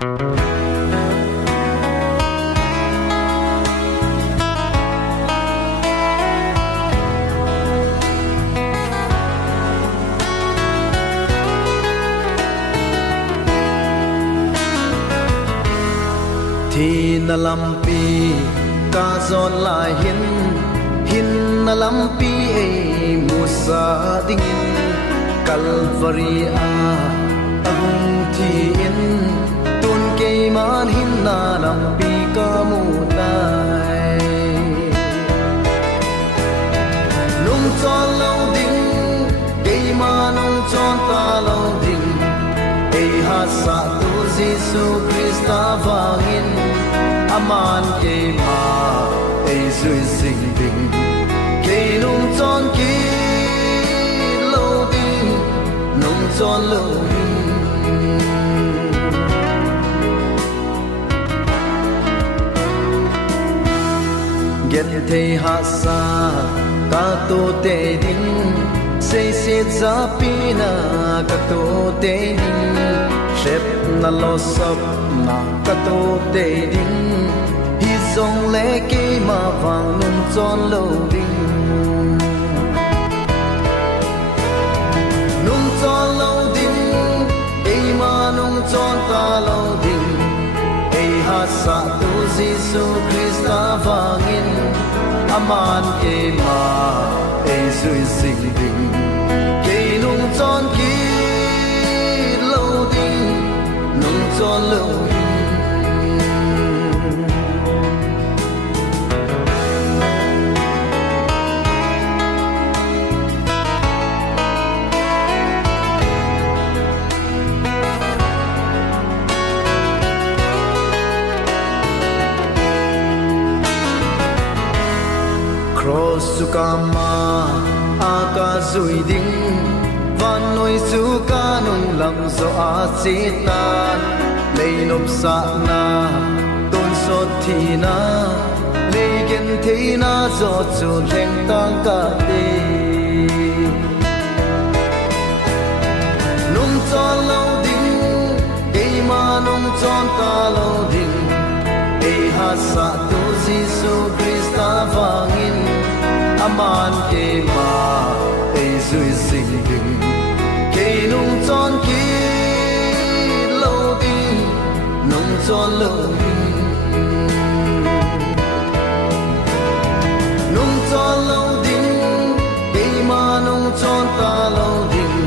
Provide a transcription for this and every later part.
thì na lampi ka zon lai hin na lampi e musa dingin Calvary a ang thi in tun ke man hin na lampi ka mu nai nung chon lo ding ke man nung chon ta lo ding e ha sa tu Giêsu Christa vangin aman ke ma e zui sing ding ke nung chon ki lo ding nung chon lo ding get the ha sa ka to te ding se se za pina ka to te ding shep na lo sop na ka to te ding hi zong le ke ma vang nung chon lo ding nung chon lo ding e ma nung chon ta lo ding e ha sa tu Giêsu Christa vangin aman ke ma e zui sing ding ke nung chon ki lo ding nung chon lo ding cross su kama aka zui ding van noi su ka nung lam zo a chita lei nop sa na ton so thi na lei gen the na zo chu leng tang ka te nung chon lo ding e ma nung chon ta lo ding e ha sa tu Giêsu Christa vangin aman ke ma e zui sing ding ke nung chon ki lo ding nung chon lo ding nung chon lo ding ke ma nung chon ta lo ding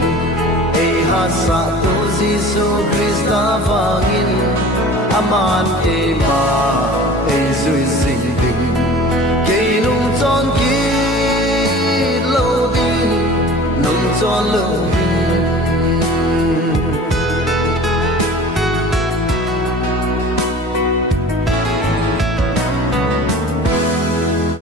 e ha sa tu Giêsu Christa vangin aman ke ma e zui sing ding ke nung chon ki lo ding nung chon lo ding